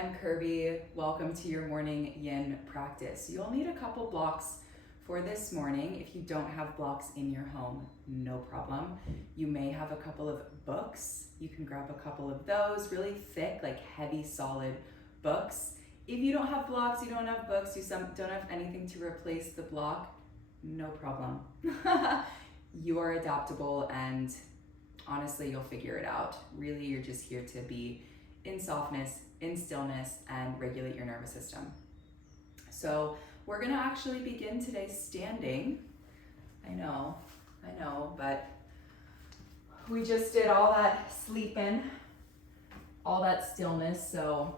I'm Kirby. Welcome to your Morning Yin practice. You'll need a couple blocks for this morning. If you don't have blocks in your home, no problem. You may have a couple of books. You can grab a couple of those, really thick, like heavy, solid books. If you don't have blocks, you don't have books, you don't have anything to replace the block, no problem. You are adaptable and honestly, you'll figure it out. Really, you're just here to be in softness, in stillness, and regulate your nervous system. So we're gonna actually begin today standing. I know, but we just did all that sleeping, all that stillness, so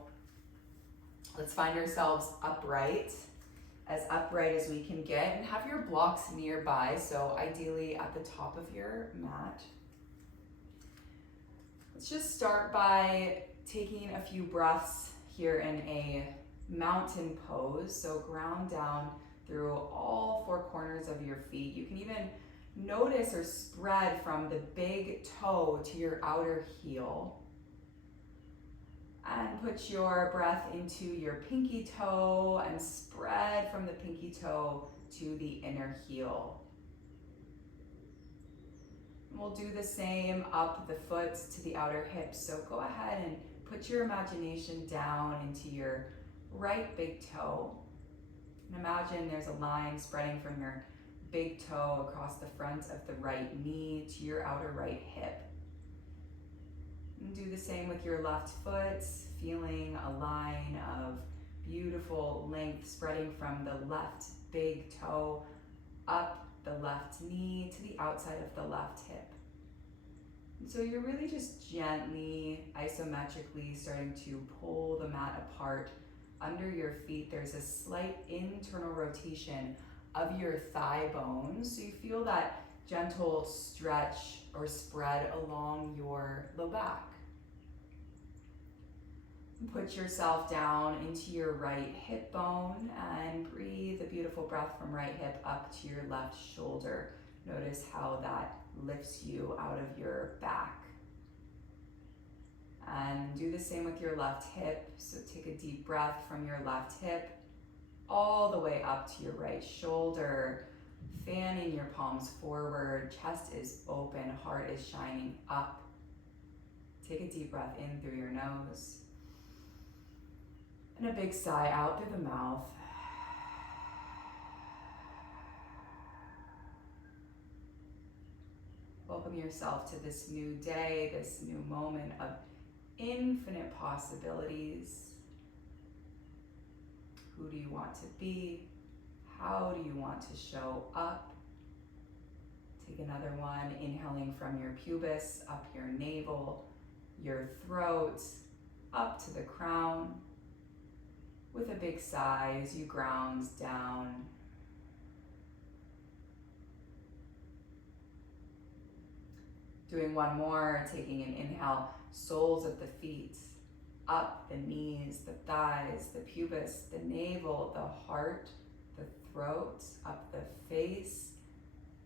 let's find ourselves upright as we can get, and have your blocks nearby, so ideally at the top of your mat. Let's just start by taking a few breaths here in a mountain pose. So ground down through all four corners of your feet. You can even notice or spread from the big toe to your outer heel. And put your breath into your pinky toe and spread from the pinky toe to the inner heel. We'll do the same up the foot to the outer hips. So go ahead and put your imagination down into your right big toe. And imagine there's a line spreading from your big toe across the front of the right knee to your outer right hip. And do the same with your left foot, feeling a line of beautiful length spreading from the left big toe up the left knee to the outside of the left hip. And so you're really just gently, isometrically starting to pull the mat apart under your feet. There's a slight internal rotation of your thigh bones, so you feel that gentle stretch or spread along your low back. Put yourself down into your right hip bone and breathe a beautiful breath from right hip up to your left shoulder. Notice how that lifts you out of your back. And do the same with your left hip. So take a deep breath from your left hip all the way up to your right shoulder. Fanning your palms forward, chest is open, heart is shining up. Take a deep breath in through your nose. And a big sigh out through the mouth. Welcome yourself to this new day, this new moment of infinite possibilities. Who do you want to be? How do you want to show up? Take another one, inhaling from your pubis, up your navel, your throat, up to the crown. With a big sigh as you ground down. Doing one more, taking an inhale, soles of the feet, up the knees, the thighs, the pubis, the navel, the heart, the throat, up the face,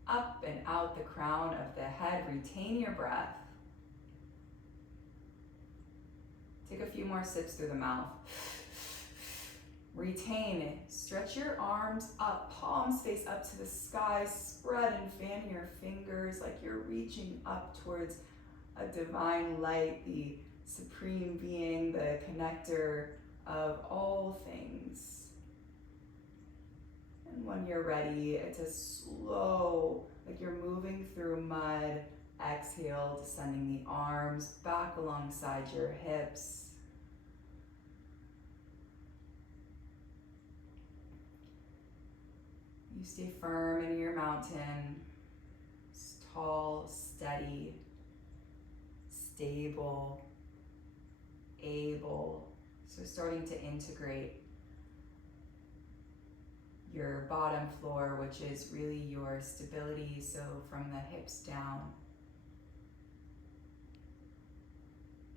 up and out the crown of the head. Retain your breath. Take a few more sips through the mouth. Retain it. Stretch your arms up, palms face up to the sky. Spread and fan your fingers like you're reaching up towards a divine light, the supreme being, the connector of all things. And when you're ready, it's a slow, like you're moving through mud. Exhale, descending the arms back alongside your hips. You stay firm in your mountain, tall, steady, stable, able. So starting to integrate your bottom floor, which is really your stability, so from the hips down,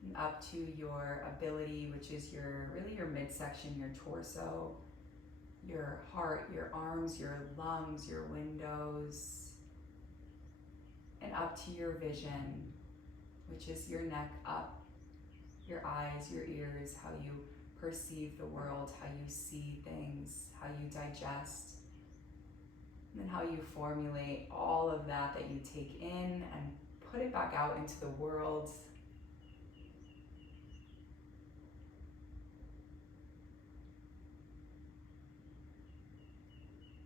and up to your ability, which is really your midsection, your torso, your heart, your arms, your lungs, your windows, and up to your vision, which is your neck up, your eyes, your ears, how you perceive the world, how you see things, how you digest, and then how you formulate all of that you take in and put it back out into the world.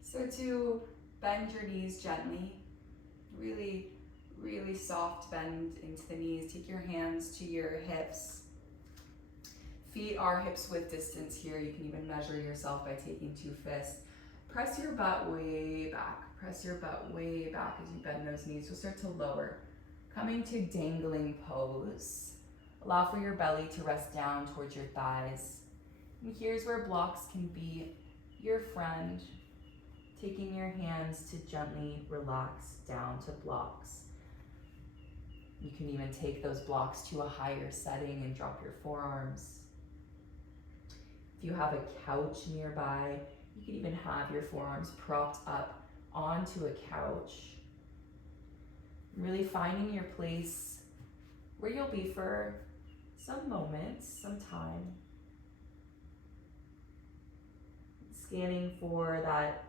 So to bend your knees gently, really, really soft bend into the knees. Take your hands to your hips. Feet are hips width distance here. You can even measure yourself by taking 2 fists. Press your butt way back. Press your butt way back as you bend those knees. You'll start to lower. Coming to dangling pose. Allow for your belly to rest down towards your thighs. And here's where blocks can be your friend. Taking your hands to gently relax down to blocks. You can even take those blocks to a higher setting and drop your forearms. If you have a couch nearby, you can even have your forearms propped up onto a couch. Really finding your place where you'll be for some moments, some time. Scanning for that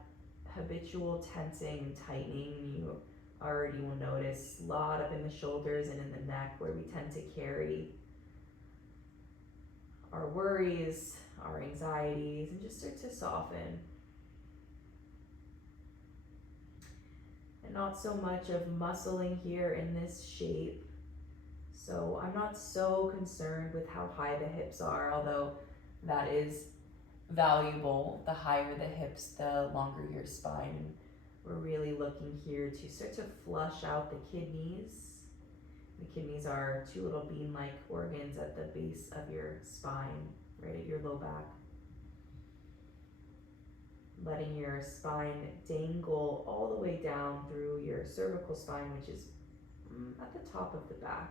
habitual tensing and tightening. You already will notice a lot up in the shoulders and in the neck where we tend to carry our worries, our anxieties, and just start to soften. And not so much of muscling here in this shape. So I'm not so concerned with how high the hips are, although that is valuable. The higher the hips, the longer your spine. And we're really looking here to start to flush out the kidneys. The kidneys are 2 little bean-like organs at the base of your spine, right at your low back. Letting your spine dangle all the way down through your cervical spine, which is at the top of the back.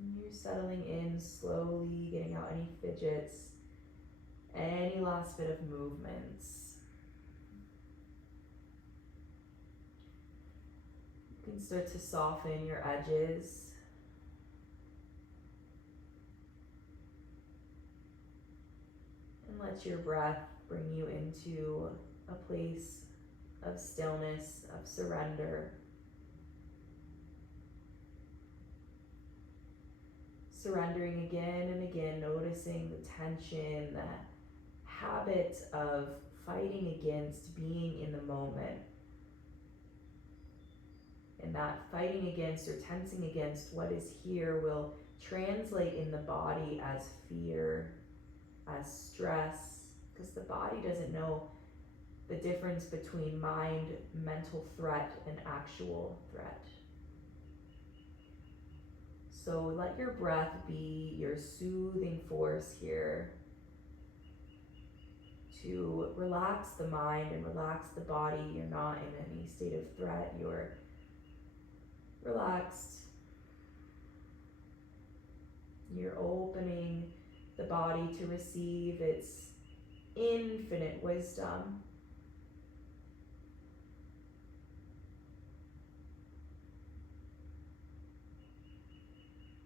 And you're settling in slowly, getting out any fidgets, any last bit of movements. You can start to soften your edges. And let your breath bring you into a place of stillness, of surrender. Surrendering again and again, noticing the tension, the habit of fighting against being in the moment. And that fighting against or tensing against what is here will translate in the body as fear, as stress, because the body doesn't know the difference between mind, mental threat, and actual threat. So let your breath be your soothing force here to relax the mind and relax the body. You're not in any state of threat. You're relaxed. You're opening the body to receive its infinite wisdom.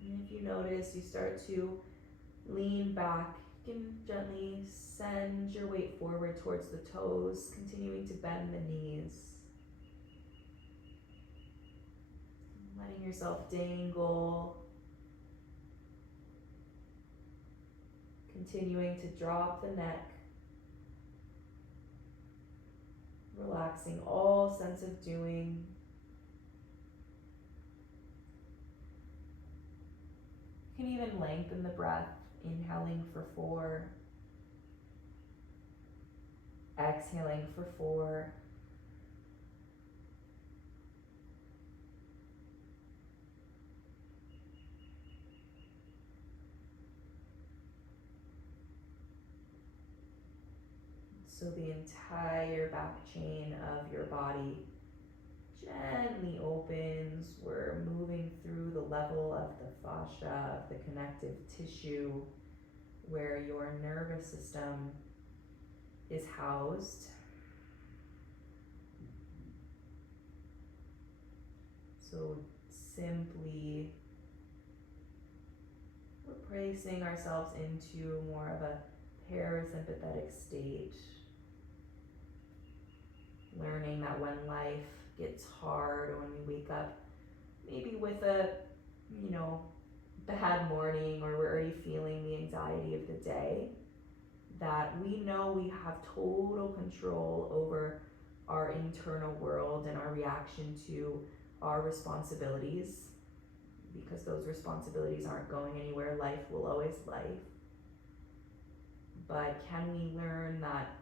And if you notice, you start to lean back, you can gently send your weight forward towards the toes, continuing to bend the knees. Letting yourself dangle. Continuing to drop the neck. Relaxing all sense of doing. You can even lengthen the breath, inhaling for 4, exhaling for 4. So the entire back chain of your body gently opens. We're moving through the level of the fascia, of the connective tissue, where your nervous system is housed. So simply placing ourselves into more of a parasympathetic state. Learning that when life gets hard, or when we wake up maybe with a, bad morning, or we're already feeling the anxiety of the day, that we know we have total control over our internal world and our reaction to our responsibilities, because those responsibilities aren't going anywhere. Life will always life. But can we learn that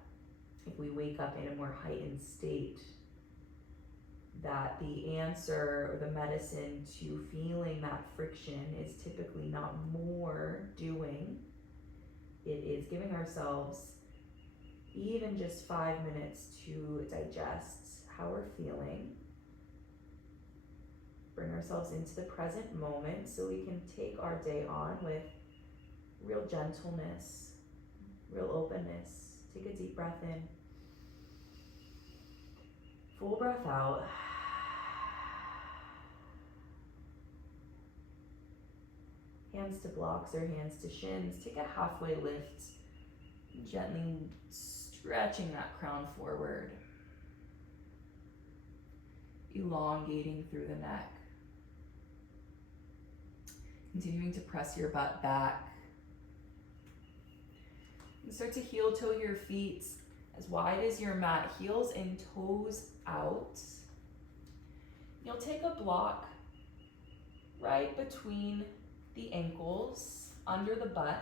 if we wake up in a more heightened state, that the answer or the medicine to feeling that friction is typically not more doing. It is giving ourselves even just 5 minutes to digest how we're feeling. Bring ourselves into the present moment so we can take our day on with real gentleness, real openness. Take a deep breath in. Full breath out. Hands to blocks or hands to shins. Take a halfway lift, gently stretching that crown forward, elongating through the neck. Continuing to press your butt back. And start to heel toe your feet as wide as your mat, heels and toes out. You'll take a block right between the ankles, under the butt.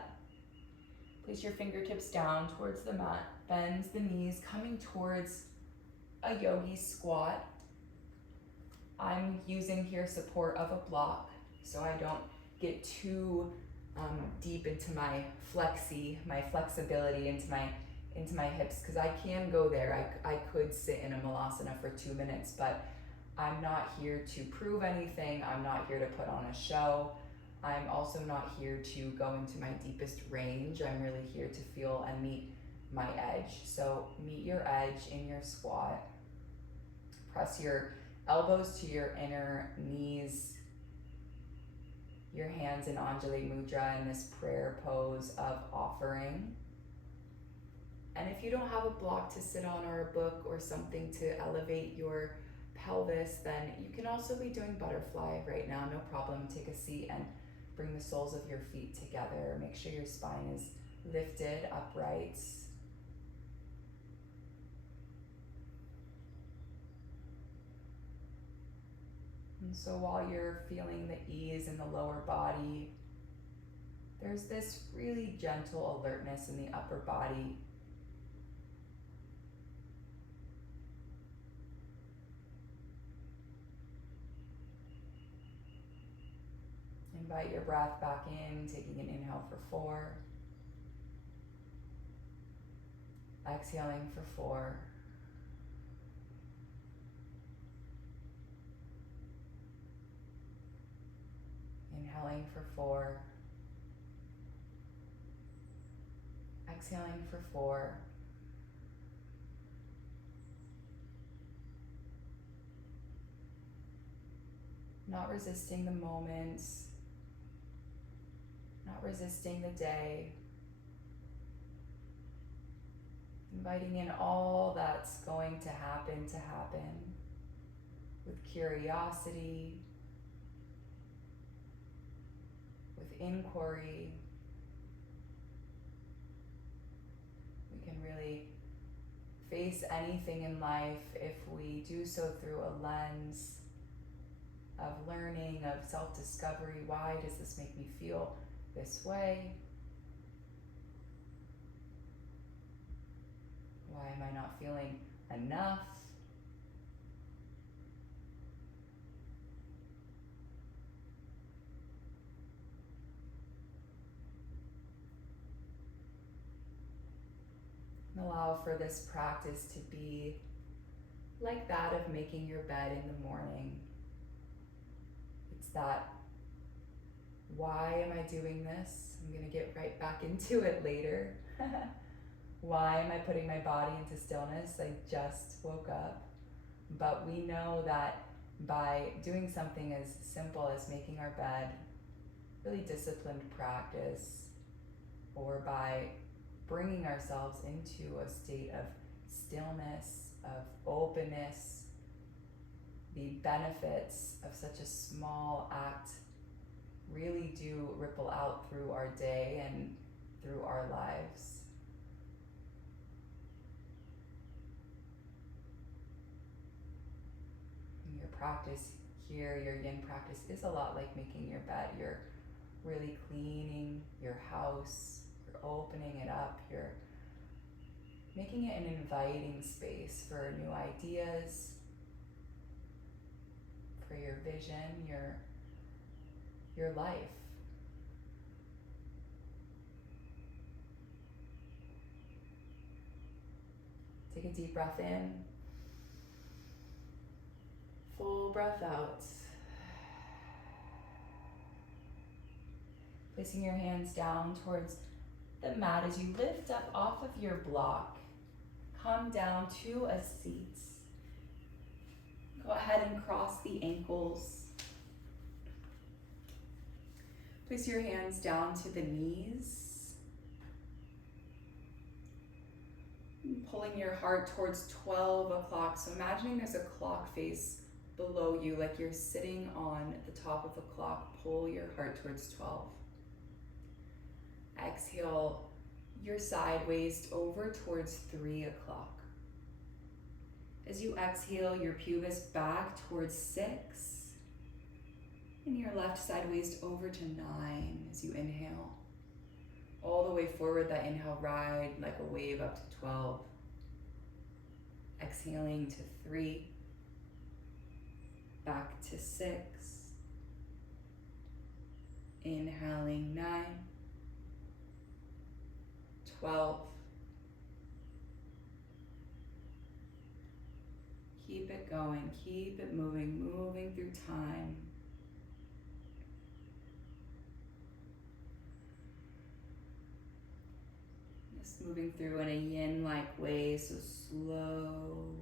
Place your fingertips down towards the mat, bends the knees, coming towards a yogi squat. I'm using here support of a block so I don't get too deep into my flexibility, into my hips, because I can go there. I could sit in a malasana for 2 minutes, but I'm not here to prove anything. I'm not here to put on a show. I'm also not here to go into my deepest range. I'm really here to feel and meet my edge. So meet your edge in your squat. Press your elbows to your inner knees, your hands in Anjali Mudra in this prayer pose of offering. And if you don't have a block to sit on or a book or something to elevate your pelvis, then you can also be doing butterfly right now, no problem. Take a seat and bring the soles of your feet together. Make sure your spine is lifted, upright. And so while you're feeling the ease in the lower body, there's this really gentle alertness in the upper body. Invite your breath back in, taking an inhale for 4. Exhaling for 4. Inhaling for 4. Exhaling for 4. Not resisting the moment, not resisting the day. Inviting in all that's going to happen with curiosity, with inquiry. We can really face anything in life if we do so through a lens of learning, of self-discovery. Why does this make me feel this way? Why am I not feeling enough? And allow for this practice to be like that of making your bed in the morning. It's that, why am I doing this? I'm gonna get right back into it later. Why am I putting my body into stillness? I just woke up. But we know that by doing something as simple as making our bed, really disciplined practice, or by bringing ourselves into a state of stillness, of openness, the benefits of such a small act really do ripple out through our day and through our lives. And your practice here, your yin practice, is a lot like making your bed. You're really cleaning your house, you're opening it up, you're making it an inviting space for new ideas, for your vision, your life. Take a deep breath in, full breath out. Placing your hands down towards the mat as you lift up off of your block. Come down to a seat. Go ahead and cross the ankles. Place your hands down to the knees. Pulling your heart towards 12 o'clock. So imagining there's a clock face below you, like you're sitting on the top of a clock. Pull your heart towards 12. Exhale your side waist over towards 3 o'clock. As you exhale your pubis back towards 6. And your left side waist over to 9 as you inhale. All the way forward, that inhale, ride like a wave up to 12. Exhaling to 3. Back to 6. Inhaling 9. 12. Keep it going, keep it moving, moving through time. Just moving through in a yin-like way, so slow,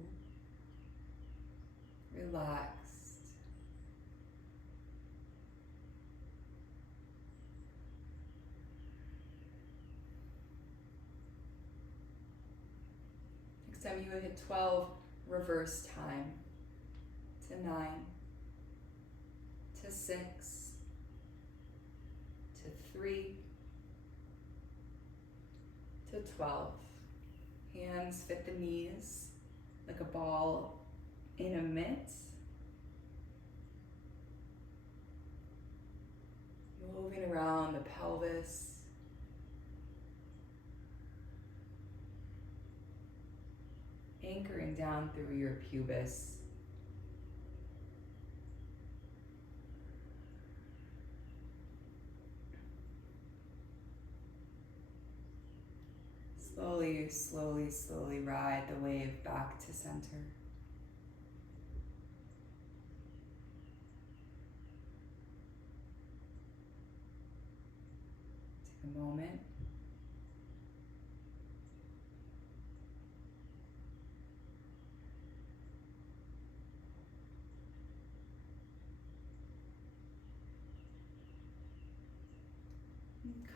relaxed. Next time you would hit 12, reverse time to 9, to 6, to 3, to 12. Hands fit the knees like a ball in a mitt. Moving around the pelvis. Anchoring down through your pubis. Slowly, slowly, slowly ride the wave back to center. Take a moment.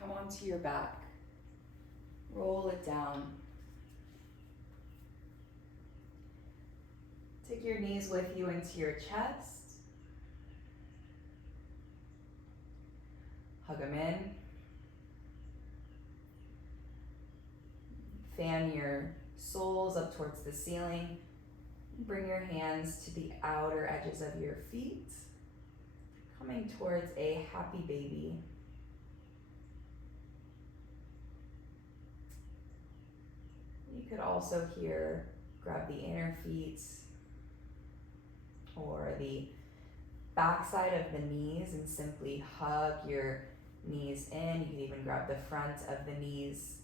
Come onto your back. Roll it down. Take your knees with you into your chest. Hug them in. Fan your soles up towards the ceiling. Bring your hands to the outer edges of your feet. Coming towards a happy baby. You could also here grab the inner feet or the back side of the knees and simply hug your knees in. You can even grab the front of the knees.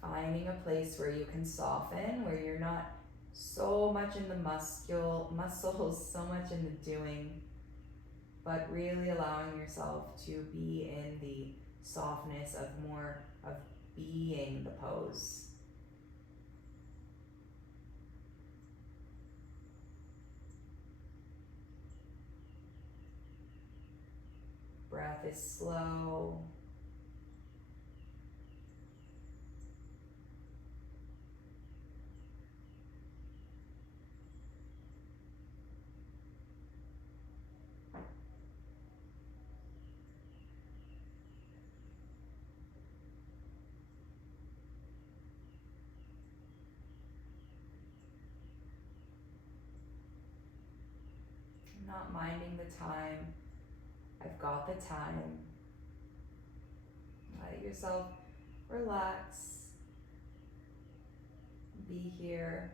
Finding a place where you can soften, where you're not so much in the muscles, so much in the doing, but really allowing yourself to be in the softness of more of being the pose. breath is slow. Not minding the time. I've got the time. Let yourself relax. Be here.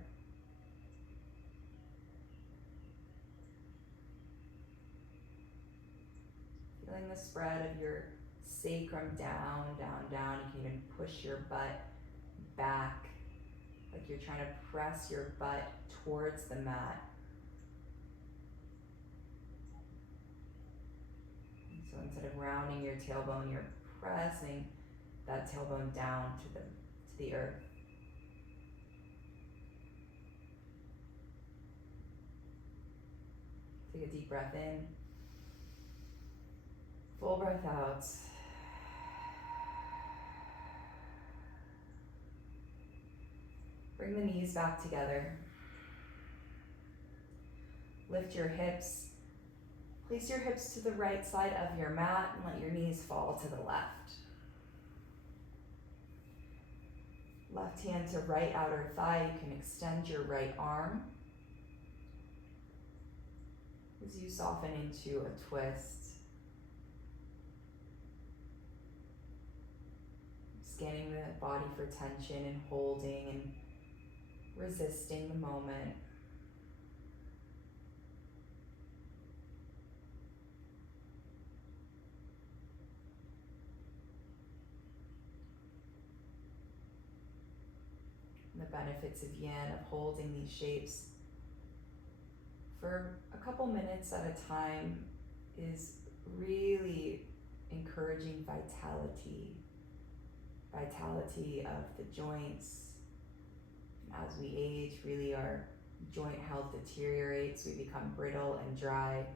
Feeling the spread of your sacrum down, down, down. You can even push your butt back, like you're trying to press your butt towards the mat. So instead of rounding your tailbone, you're pressing that tailbone down to the earth. Take a deep breath in. Full breath out. Bring the knees back together. Lift your hips. Place your hips to the right side of your mat and let your knees fall to the left. Left hand to right outer thigh. You can extend your right arm as you soften into a twist. Scanning the body for tension and holding and resisting the moment. And the benefits of yin, of holding these shapes for a couple minutes at a time, is really encouraging vitality of the joints. As we age, really our joint health deteriorates. We become brittle and dry.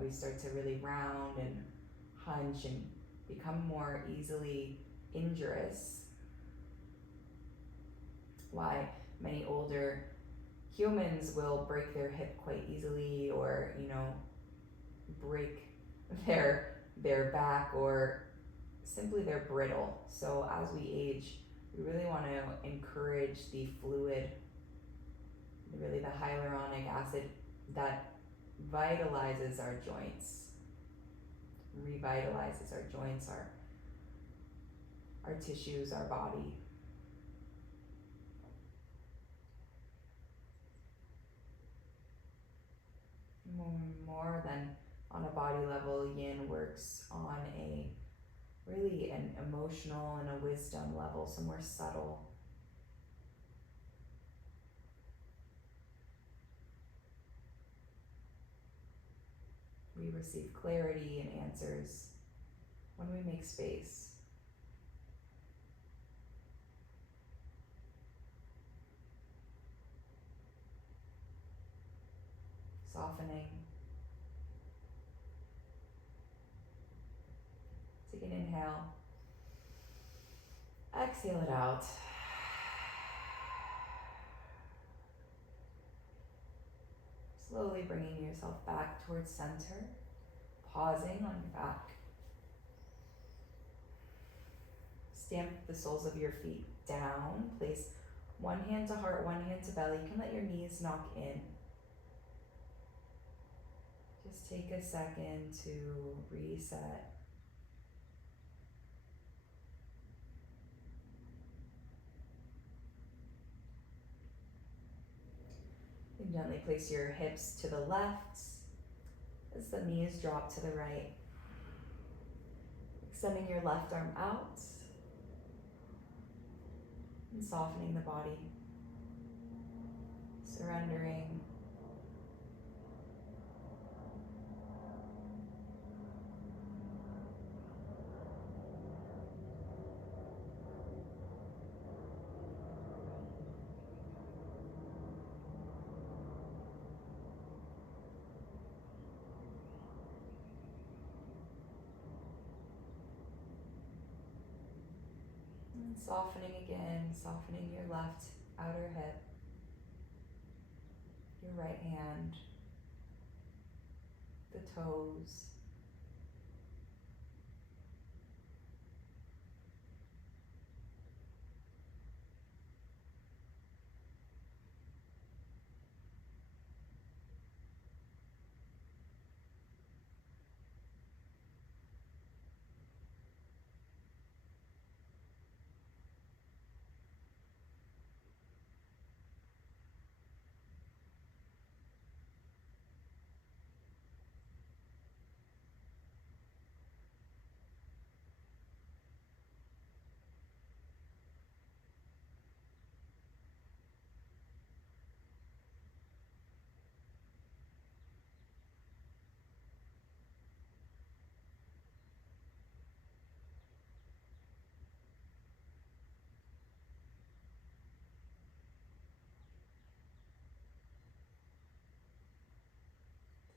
We start to really round and hunch and become more easily injurious. Why many older humans will break their hip quite easily, or break their back, or simply they're brittle. So as we age, we really want to encourage the fluid, really the hyaluronic acid that vitalizes our joints, revitalizes our joints, our tissues, our body. More than on a body level, yin works on an emotional and a wisdom level, so more subtle. We receive clarity and answers when we make space. Softening. Take an inhale. Exhale it out. Slowly bringing yourself back towards center. Pausing on your back. Stamp the soles of your feet down. Place one hand to heart, one hand to belly. You can let your knees knock in. Just take a second to reset. And gently place your hips to the left as the knees drop to the right. Extending your left arm out and softening the body. Surrendering. And softening again, softening your left outer hip, your right hand, the toes.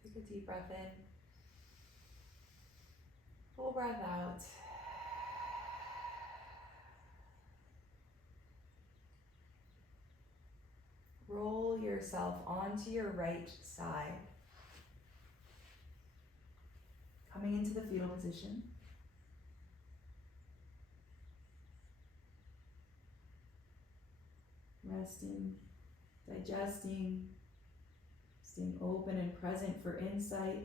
Take a deep breath in. Full breath out. Roll yourself onto your right side. Coming into the fetal position. Resting, digesting, staying open and present for insight.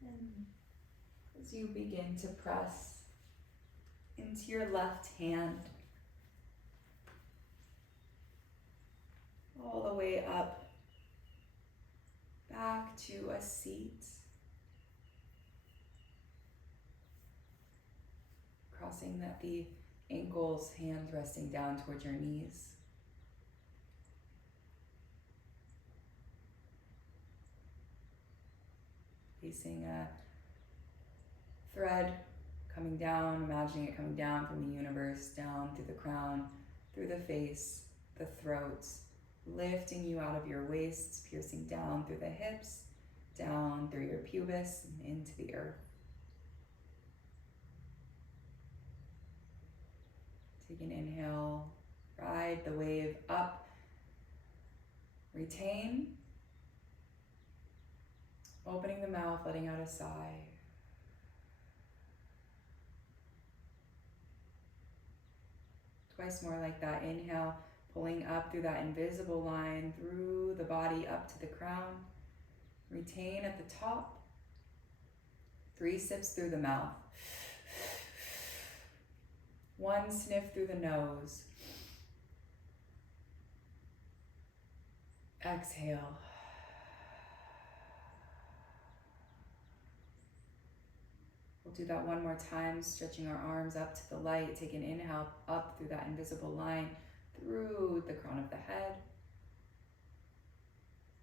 And as you begin to press into your left hand, all the way up, back to a seat. Crossing at the ankles, hands resting down towards your knees. Facing a thread coming down, imagining it coming down from the universe, down through the crown, through the face, the throat, lifting you out of your waist, piercing down through the hips, down through your pubis, and into the earth. Take an inhale, ride the wave up, retain, opening the mouth, letting out a sigh. Twice more like that. Inhale, pulling up through that invisible line, through the body up to the crown. Retain at the top. 3 sips through the mouth. 1 sniff through the nose. Exhale. We'll do that one more time, stretching our arms up to the light. Take an inhale up through that invisible line, through the crown of the head.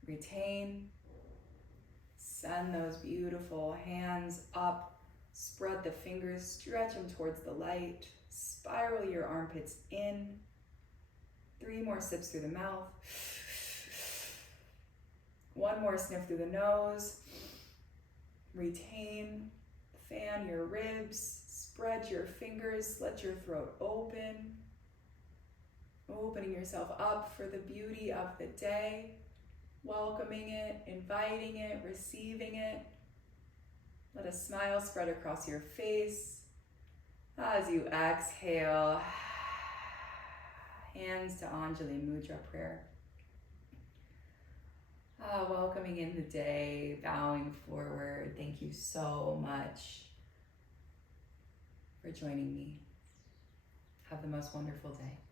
Retain. Send those beautiful hands up. Spread the fingers, stretch them towards the light. Spiral your armpits in. 3 more sips through the mouth. 1 more sniff through the nose. Retain. Fan your ribs, spread your fingers, let your throat open. Opening yourself up for the beauty of the day, welcoming it, inviting it, receiving it. Let a smile spread across your face. As you exhale, hands to Anjali Mudra prayer. Welcoming in the day, bowing forward. Thank you so much for joining me. Have the most wonderful day.